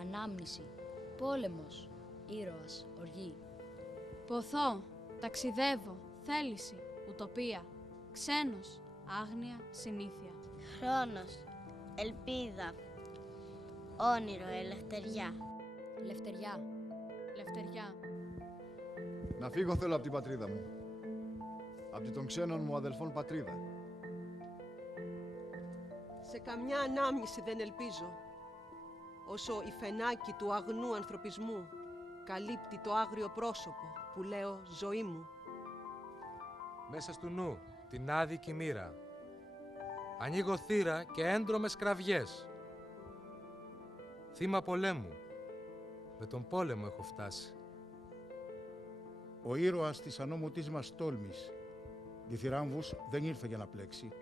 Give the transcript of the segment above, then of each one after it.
ανάμνηση, πόλεμος, ήρωας, οργή. Ποθώ, ταξιδεύω, θέληση, ουτοπία, ξένος, άγνοια, συνήθεια. Χρόνος, ελπίδα, όνειρο, ελευθεριά. Λευτεριά. Λευτεριά. Να φύγω θέλω από την πατρίδα μου. Από των ξένων μου αδελφών πατρίδα. Σε καμιά ανάμνηση δεν ελπίζω, όσο η φενάκι του αγνού ανθρωπισμού καλύπτει το άγριο πρόσωπο που λέω ζωή μου. Μέσα στου νου την άδικη μοίρα, ανοίγω θύρα και έντρομες κραυγές. Θύμα πολέμου, με τον πόλεμο έχω φτάσει. Ο ήρωας της ανώμωτής μας τόλμης, διθυράμβους, δεν ήρθε για να πλέξει.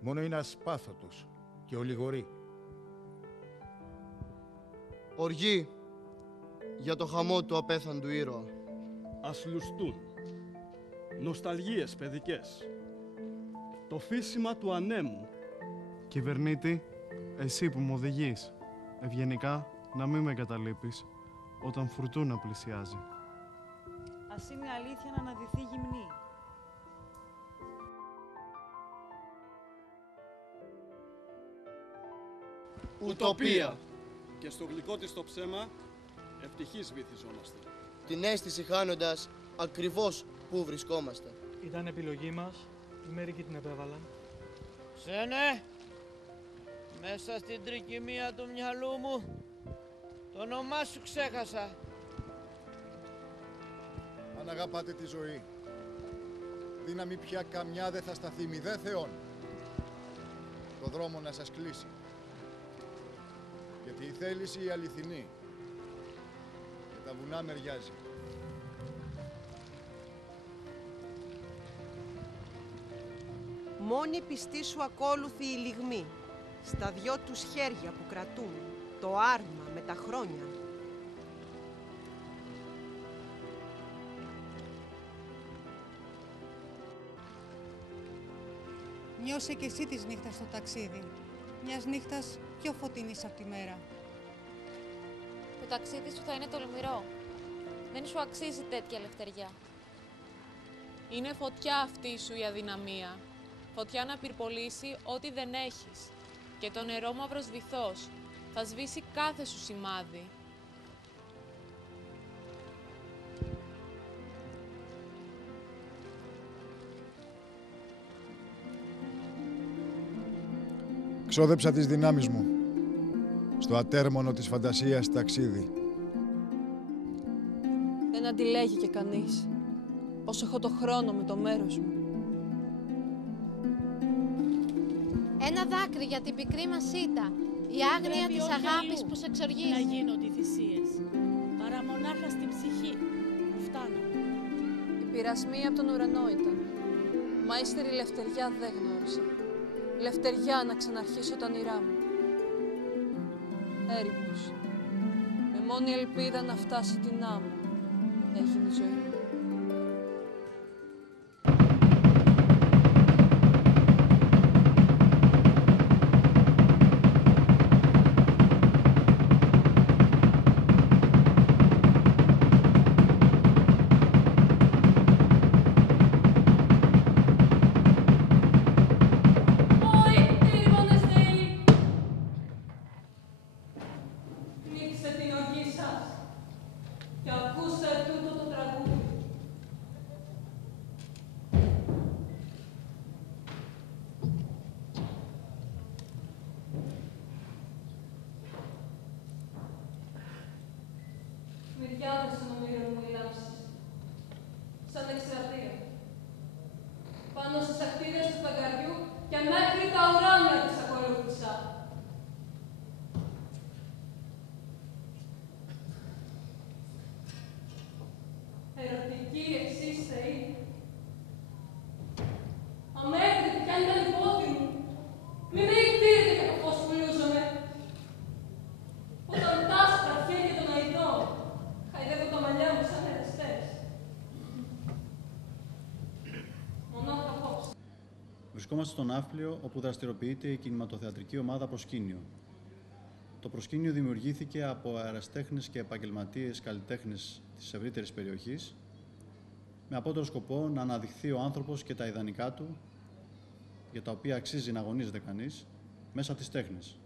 Μόνο είναι ασπάθωτος και ολιγορεί. Οργή για το χαμό του απέθαντου ήρωα. Ας λουστούν νοσταλγίες παιδικές, το φύσιμα του ανέμου. Κυβερνήτη, εσύ που μου οδηγείς, ευγενικά να μην με εγκαταλείπεις όταν φουρτούνα πλησιάζει. Ας είναι αλήθεια να αναδυθεί γυμνή. Ουτοπία. Και στο γλυκό της το ψέμα, ευτυχείς βυθιζόμαστε. Την αίσθηση χάνοντας ακριβώς πού βρισκόμαστε. Ήταν επιλογή μας, οι μερικοί την επέβαλαν. Ξένε, μέσα στην τρικυμία του μυαλού μου, το όνομά σου ξέχασα. Αν αγαπάτε τη ζωή, δύναμη πια καμιά δεν θα σταθεί μηδέ θεών. Το δρόμο να σας κλείσει. Γιατί η θέληση η αληθινή και τα βουνά μεριάζει. Μόνη πιστή σου ακόλουθη η λυγμή, στα δυο τους χέρια που κρατούν το άρμα με τα χρόνια. Νιώσε κι εσύ της νύχτας στο ταξίδι, μιας νύχτας πιο φωτεινής από τη μέρα. Το ταξίδι σου θα είναι τολμηρό. Δεν σου αξίζει τέτοια ελευθεριά. Είναι φωτιά αυτή σου η αδυναμία. Φωτιά να πυρπολίσει ό,τι δεν έχεις. Και το νερό μαύρος βυθός θα σβήσει κάθε σου σημάδι. Ξόδεψα τις δυνάμεις μου στο ατέρμονο της φαντασίας ταξίδι. Δεν αντιλέγει και κανείς πως έχω το χρόνο με το μέρος μου. Ένα δάκρυ για την πικρή μας ήττα, η άγρια της αγάπης που σε εξοργίζει. Να γίνονται οι θυσίες, παρά μονάχα στην ψυχή που φτάνουν. Οι πειρασμοί από τον ουρανό ήταν, μα ύστερη λευτεριά δεν γνώρισα. Λευτεριά να ξαναρχίσω τα όνειρά μου. Έρημος, με μόνη ελπίδα να φτάσει την άμμο, έγινε η ζωή μου. Μυριάδες των ομήρων μου οι λάμψεις, σαν εκστρατεία. Πάνω στις ακτίδες του φεγγαριού και μέχρι τα ουράνια τις ακολούθησα. Ερωτικοί εσείς θεοί. Αμέτρητη κι αν ήταν η πόδη μου. Μη με εκτήρετε για το φως που λούζομαι. Όταν τάσω τα χέρια των αηδών, χαϊδεύω τα μαλλιά μου σαν ερεστές. Μονάχα απόψε. Βρισκόμαστε στον Ναύπλιο, όπου δραστηριοποιείται η κινηματοθεατρική ομάδα Προσκήνιο. Το προσκήνιο δημιουργήθηκε από αεραστέχνες και επαγγελματίες καλλιτέχνες της ευρύτερης περιοχής, με απότερο σκοπό να αναδειχθεί ο άνθρωπος και τα ιδανικά του, για τα οποία αξίζει να αγωνίζεται κανείς, μέσα από τις τέχνες.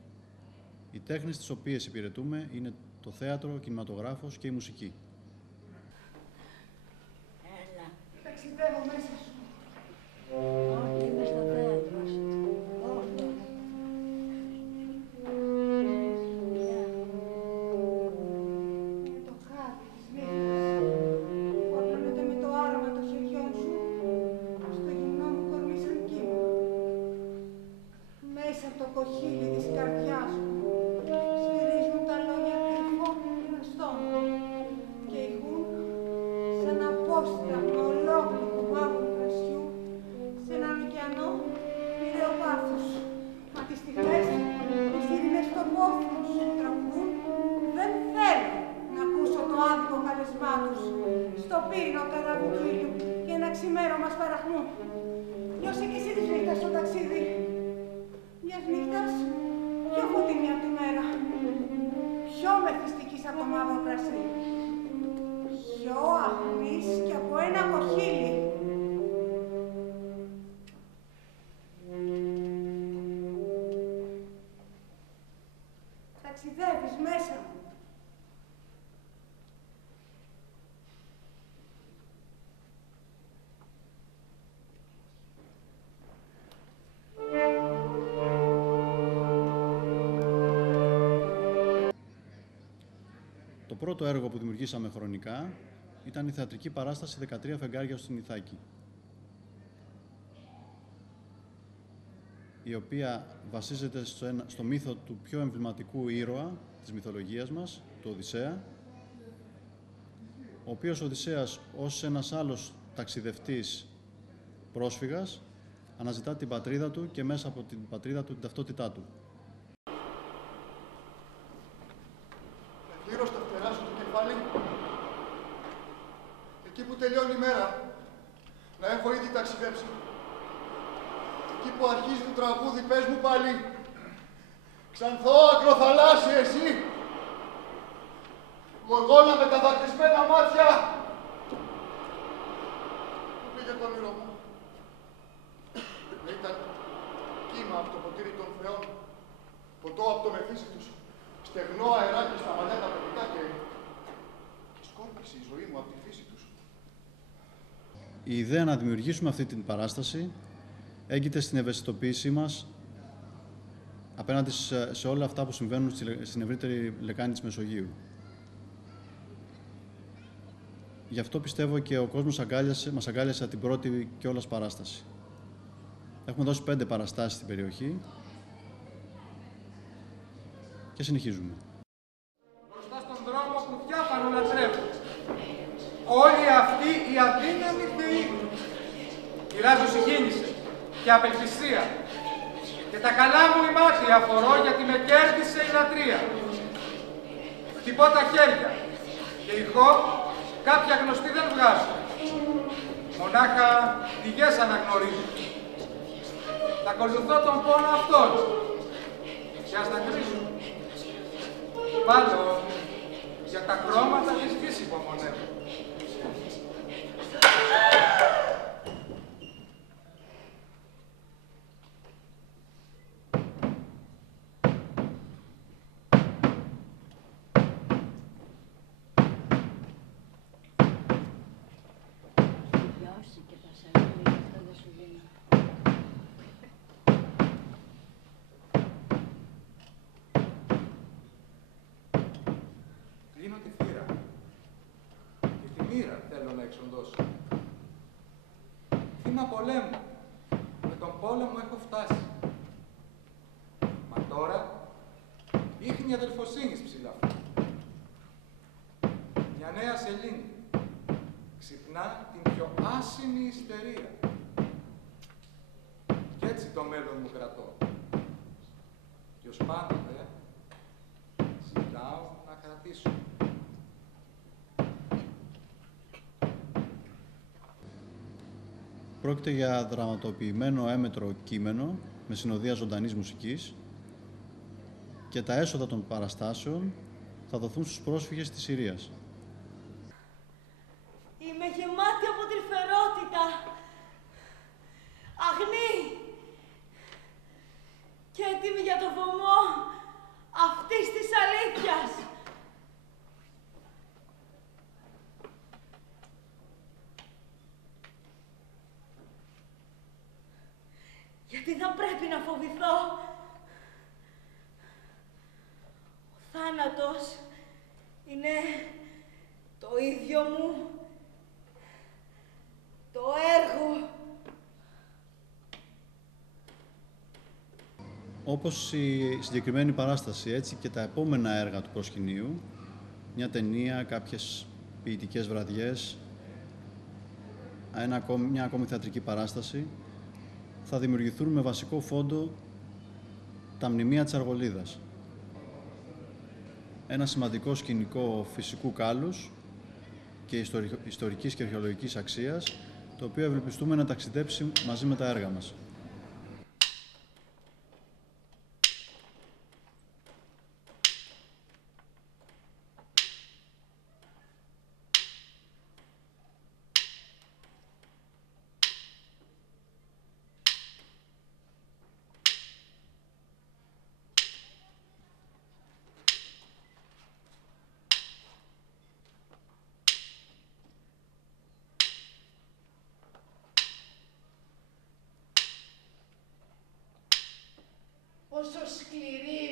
Οι τέχνες τις οποίες υπηρετούμε είναι το θέατρο, ο κινηματογράφος και η μουσική. Έλα. Ταξιδεύω μέσα σου. Όχι, είμαι στο θέατρο σου. Όχι. Είναι το χάδι της νύχτας που απλώνεται με το άρωμα των χεριών σου στο γυμνό μου κορμί σαν κύμα. Μέσα από το κοχύλι της καρδιάς μου σφυρίζουν τα λόγια κρυφών και γνωστών και ηχούν σαν απόσταγμα ολόκληρου μαύρου κρασιού σε έναν ωκεανό μοιραίο πάθους. Μα τις στιγμές, τις ειρήνες των πόθων σου τραγουδούν, δεν θέλω να ακούσω το άδικο καλεσμά τους στο πύρινο καράβι του ήλιου και ένα ξημέρωμα σπαραχνού. Νιώσε κι εσύ της νύχτας στο ταξίδι. Μιας νύχτας πιο φωτεινή από τη μέρα, πιο μεθυστικής από το μαύρο κρασί, πιο αχνής κι από ένα κοχύλι. Ταξιδεύεις μέσα μου. Το πρώτο έργο που δημιουργήσαμε χρονικά ήταν η θεατρική παράσταση 13 φεγγάρια στην Ιθάκη, η οποία βασίζεται στο μύθο του πιο εμβληματικού ήρωα της μυθολογίας μας, του Οδυσσέα, ο οποίος Οδυσσέας ως ένας άλλος ταξιδευτής πρόσφυγας αναζητά την πατρίδα του και μέσα από την πατρίδα του την ταυτότητά του. Γύρω στα φτερά σου το κεφάλι, εκεί που τελειώνει η μέρα, να έχω ήδη ταξιδέψει. Εκεί που αρχίζει το τραγούδι, πες μου πάλι, ξανθό ακροθαλάσσι εσύ, γοργόνα με τα δακρυσμένα μάτια. Πού πήγε το όνειρό μου? Ήταν κύμα από το ποτήρι των θεών, ποτό από το μεθύσι τους, στεγνό αεράκι στα μαλλιά τα παιδικά και σκόρπισε η ζωή μου από τη φύση τους. Η ιδέα να δημιουργήσουμε αυτή την παράσταση έγκυται στην ευαισθητοποίησή μας απέναντι σε όλα αυτά που συμβαίνουν στην ευρύτερη λεκάνη της Μεσογείου. Γι' αυτό πιστεύω και ο κόσμος μας αγκάλιασε την πρώτη κιόλας παράσταση. Έχουμε δώσει 5 παραστάσεις στην περιοχή και συνεχίζουμε. Μπροστά στον δρόμο που διάφανο λατρεύω. Όλοι αυτοί οι αδύναμοι θεοί. Πειράζω συγκίνηση και απελπισία. Και τα καλά μου η μάτια αφορώ γιατί με κέρδισε η λατρεία. Χτυπώ τα χέρια και ηχώ κάποια γνωστή δεν βγάζω. Μονάχα πηγές αναγνωρίζω. Θα ακολουθώ τον πόνο αυτόν και ας τα κρίσω. Πάλω για τα χρώματα της γης υπομονεύω. Και πασαρίλη, αυτό δεν σου δίνω. Κλείνω τη θύρα και τη μοίρα θέλω να εξοντώσω. Θύμα πολέμου, με τον πόλεμο έχω φτάσει. Μα τώρα ίχνη αδελφοσύνης ψηλά. Μια νέα σελήνη ξυπνά την πιο άσημη ιστερία. Κι έτσι το μέλλον μου κρατώ. Κι ως πάντοτε ζητάω να κρατήσω. Πρόκειται για δραματοποιημένο έμετρο κείμενο με συνοδεία ζωντανής μουσικής, και τα έσοδα των παραστάσεων θα δοθούν στους πρόσφυγες της Συρίας. Είμαι γεμάτη από τρυφερότητα, αγνή και έτοιμη για το βωμό αυτής της αλήθειας. Γιατί θα πρέπει να φοβηθώ. Ο θάνατος είναι το ίδιο μου το έργο. Όπως η συγκεκριμένη παράσταση, έτσι και τα επόμενα έργα του προσκυνείου, μια ταινία, κάποιες ποιητικές βραδιές, μια ακόμη θεατρική παράσταση, θα δημιουργηθούν με βασικό φόντο τα μνημεία της Αργολίδας. Ένα σημαντικό σκηνικό φυσικού κάλους και ιστορικής και αρχαιολογικής αξίας, το οποίο ευελπιστούμε να ταξιδέψει μαζί με τα έργα μας. Όσο σκληρή